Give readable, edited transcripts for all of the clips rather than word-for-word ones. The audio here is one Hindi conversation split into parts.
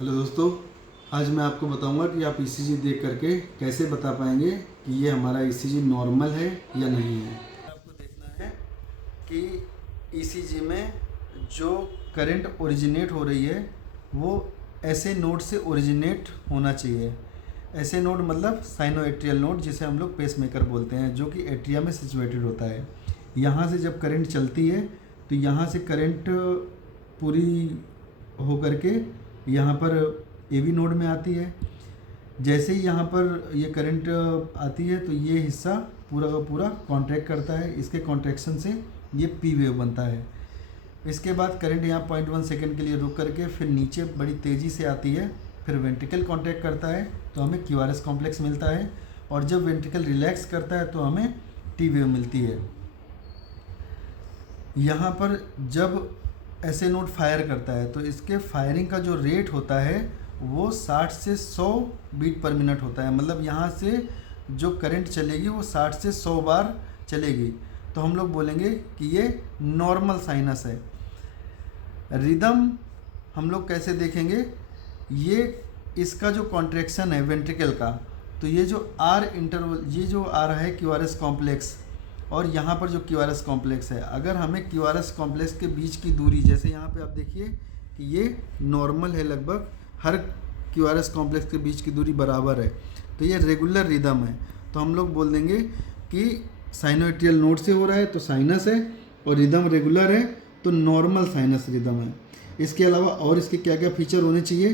हेलो दोस्तों, आज मैं आपको बताऊंगा कि आप ईसीजी देख करके कैसे बता पाएंगे कि ये हमारा ईसीजी नॉर्मल है या नहीं है। आपको देखना है कि ईसीजी में जो करंट ओरिजिनेट हो रही है वो ऐसे नोड से ओरिजिनेट होना चाहिए। ऐसे नोड मतलब साइनोएट्रियल नोड, जिसे हम लोग पेसमेकर बोलते हैं, जो कि एट्रिया में सिचुएटेड होता है। यहाँ से जब करंट चलती है तो यहाँ से करंट पूरी हो करके यहाँ पर एवी नोड में आती है। जैसे ही यहाँ पर ये करंट आती है तो ये हिस्सा पूरा का पूरा कॉन्ट्रैक्ट करता है। इसके कॉन्ट्रैक्शन से ये पी वेव बनता है। इसके बाद करंट यहाँ 0.1 सेकेंड के लिए रुक करके फिर नीचे बड़ी तेज़ी से आती है, फिर वेंट्रिकल कॉन्ट्रैक्ट करता है तो हमें क्यूआरएस कॉम्प्लेक्स मिलता है, और जब वेंट्रिकल रिलैक्स करता है तो हमें टी वेव मिलती है। यहाँ पर जब ऐसे नोड फायर करता है तो इसके फायरिंग का जो रेट होता है वो 60 से 100 बीट पर मिनट होता है। मतलब यहाँ से जो करंट चलेगी वो 60 से 100 बार चलेगी, तो हम लोग बोलेंगे कि ये नॉर्मल साइनस है। रिदम हम लोग कैसे देखेंगे, ये इसका जो कॉन्ट्रैक्शन है वेंट्रिकल का, तो ये जो आर इंटरवल, ये जो आ रहा है क्यूआरएस कॉम्प्लेक्स, और यहाँ पर जो क्यूआरएस कॉम्प्लेक्स है, अगर हमें क्यूआरएस कॉम्प्लेक्स के बीच की दूरी, जैसे यहाँ पे आप देखिए कि ये नॉर्मल है, लगभग हर क्यूआरएस कॉम्प्लेक्स के बीच की दूरी बराबर है, तो ये रेगुलर रिदम है। तो हम लोग बोल देंगे कि साइनोएट्रियल नोड से हो रहा है तो साइनस है, और रिदम रेगुलर है तो नॉर्मल साइनस रिदम है। इसके अलावा और इसके क्या क्या फीचर होने चाहिए,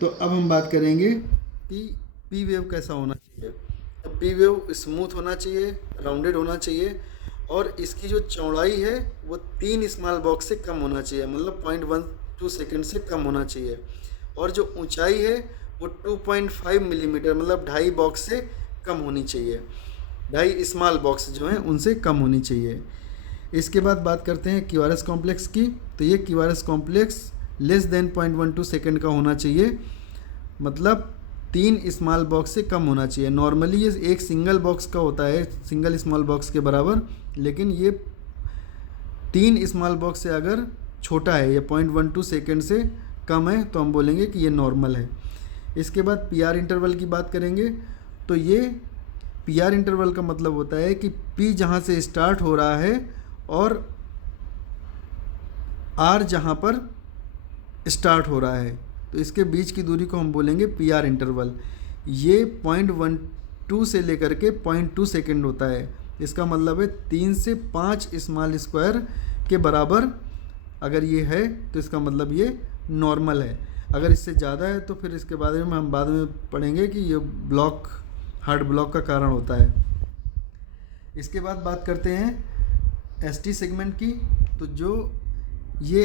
तो अब हम बात करेंगे कि पी वेव कैसा होना चाहिए। पी वेव स्मूथ होना चाहिए, राउंडेड होना चाहिए, और इसकी जो चौड़ाई है वो 3 स्मॉल बॉक्स से कम होना चाहिए, मतलब 0.12 सेकेंड से कम होना चाहिए। और जो ऊंचाई है वो 2.5 मिलीमीटर, मतलब 2.5 बॉक्स से कम होनी चाहिए। 2.5 स्मॉल बॉक्स जो हैं उनसे कम होनी चाहिए। इसके बाद बात करते हैं क्यूआरएस कॉम्प्लेक्स की, तो ये QRS complex less than 0.12 second का होना चाहिए, मतलब 3 स्मॉल बॉक्स से कम होना चाहिए। नॉर्मली ये एक सिंगल बॉक्स का होता है, सिंगल स्मॉल बॉक्स के बराबर, लेकिन ये 3 स्मॉल बॉक्स से अगर छोटा है, ये 0.12 सेकेंड से कम है, तो हम बोलेंगे कि ये नॉर्मल है। इसके बाद पीआर इंटरवल की बात करेंगे, तो ये पीआर इंटरवल का मतलब होता है कि पी जहाँ से स्टार्ट हो रहा है और आर जहाँ पर स्टार्ट हो रहा है, तो इसके बीच की दूरी को हम बोलेंगे पीआर इंटरवल। ये 0.12 से लेकर के 0.2 सेकेंड होता है। इसका मतलब है 3 से 5 स्मॉल स्क्वायर के बराबर अगर ये है तो इसका मतलब ये नॉर्मल है। अगर इससे ज़्यादा है तो फिर इसके बारे में हम बाद में पढ़ेंगे कि ये ब्लॉक, हार्ट ब्लॉक का कारण होता है। इसके बाद बात करते हैं एसटी सेगमेंट की, तो जो ये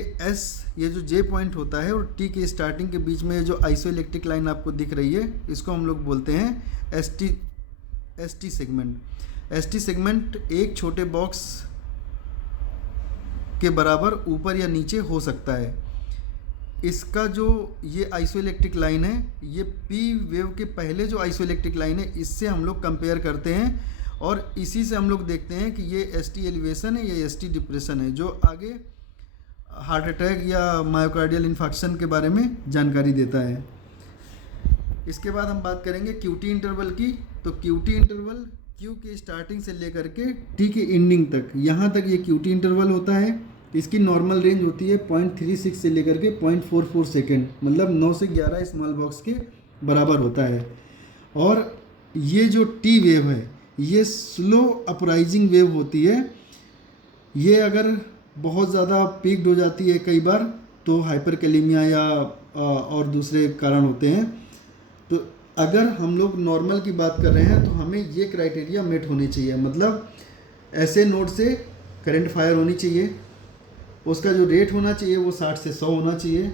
जो जे पॉइंट होता है और टी के स्टार्टिंग के बीच में जो आइसोइलेक्ट्रिक लाइन आपको दिख रही है, इसको हम लोग बोलते हैं एसटी सेगमेंट। एसटी सेगमेंट एक छोटे बॉक्स के बराबर ऊपर या नीचे हो सकता है। इसका जो ये आइसोइलेक्ट्रिक लाइन है, ये पी वेव के पहले जो आइसोइलेक्ट्रिक लाइन है, इससे हम लोग कंपेयर करते हैं, और इसी से हम लोग देखते हैं कि ये एसटी एलिवेशन है या एसटी डिप्रेशन है, जो आगे हार्ट अटैक या मायोकार्डियल इन्फेक्शन के बारे में जानकारी देता है। इसके बाद हम बात करेंगे क्यूटी इंटरवल की, तो क्यूटी इंटरवल क्यू के स्टार्टिंग से लेकर के टी के एंडिंग तक, यहाँ तक ये क्यूटी इंटरवल होता है। इसकी नॉर्मल रेंज होती है 0.36 से लेकर के 0.44 सेकेंड, मतलब 9 से 11 स्मॉल बॉक्स के बराबर होता है। और ये जो टी वेव है ये स्लो अपराइजिंग वेव होती है। ये अगर बहुत ज़्यादा पीक्ड हो जाती है कई बार तो हाइपरकैलेमिया या और दूसरे कारण होते हैं। तो अगर हम लोग नॉर्मल की बात कर रहे हैं तो हमें ये क्राइटेरिया मेट होने चाहिए, मतलब ऐसे नोड से करंट फायर होनी चाहिए, उसका जो रेट होना चाहिए वो 60 से 100 होना चाहिए,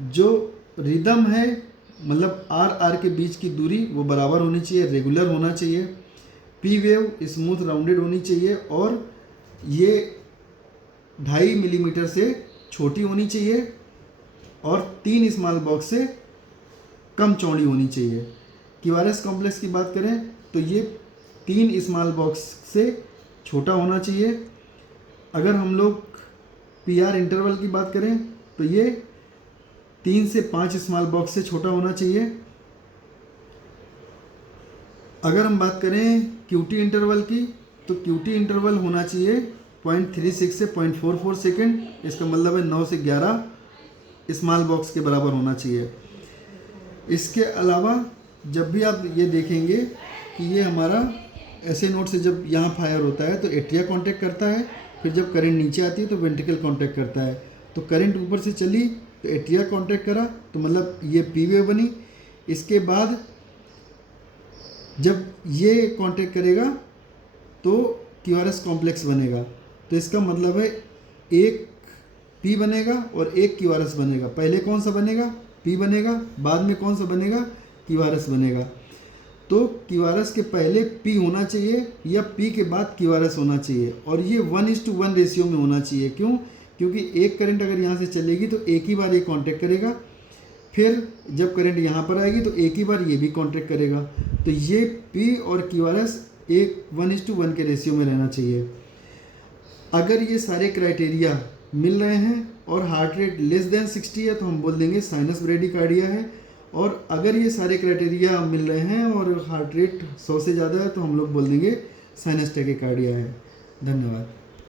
जो रिदम है मतलब आर के बीच की दूरी वो बराबर होनी चाहिए, रेगुलर होना चाहिए, पी वेव स्मूथ राउंडेड होनी चाहिए, और ये 2.5 मिलीमीटर से छोटी होनी चाहिए, और 3 स्मॉल बॉक्स से कम चौड़ी होनी चाहिए। क्यूआरएस कॉम्प्लेक्स की बात करें तो ये 3 स्मॉल बॉक्स से छोटा होना चाहिए। अगर हम लोग पीआर इंटरवल की बात करें तो ये 3 से 5 स्मॉल बॉक्स से छोटा होना चाहिए। अगर हम बात करें क्यूटी इंटरवल की, तो क्यूटी इंटरवल होना चाहिए 0.36 से 0.44 सेकेंड। इसका मतलब है 9 से 11 स्मॉल बॉक्स के बराबर होना चाहिए। इसके अलावा जब भी आप ये देखेंगे कि ये हमारा ऐसे नोड से जब यहाँ फायर होता है तो एट्रिया कांटेक्ट करता है, फिर जब करंट नीचे आती है तो वेंट्रिकल कांटेक्ट करता है। तो करंट ऊपर से चली तो एट्रिया कांटेक्ट करा, तो मतलब ये पी वेव बनी। इसके बाद जब ये कांटेक्ट करेगा तो क्यूआरएस कॉम्प्लेक्स बनेगा। तो इसका मतलब है एक पी बनेगा और एक क्यूआरएस बनेगा। पहले कौन सा बनेगा? पी बनेगा, बाद में कौन सा बनेगा? क्यूआरएस बनेगा। तो क्यूआरएस के पहले पी होना चाहिए या पी के बाद क्यूआरएस होना चाहिए, और ये 1:1 रेशियो में होना चाहिए। क्यों? क्योंकि एक करंट अगर यहाँ से चलेगी तो एक ही बार ये कांटेक्ट करेगा, फिर जब करंट यहाँ पर आएगी तो एक ही बार ये भी कांटेक्ट करेगा। तो ये पी और क्यूआरएस एक 1:1 के रेशियो में रहना चाहिए। अगर ये सारे क्राइटेरिया मिल रहे हैं और हार्ट रेट लेस देन 60 है तो हम बोल देंगे साइनस ब्रेडिकार्डिया है, और अगर ये सारे क्राइटेरिया मिल रहे हैं और हार्ट रेट 100 से ज़्यादा है तो हम लोग बोल देंगे साइनस टैकिकार्डिया है। धन्यवाद।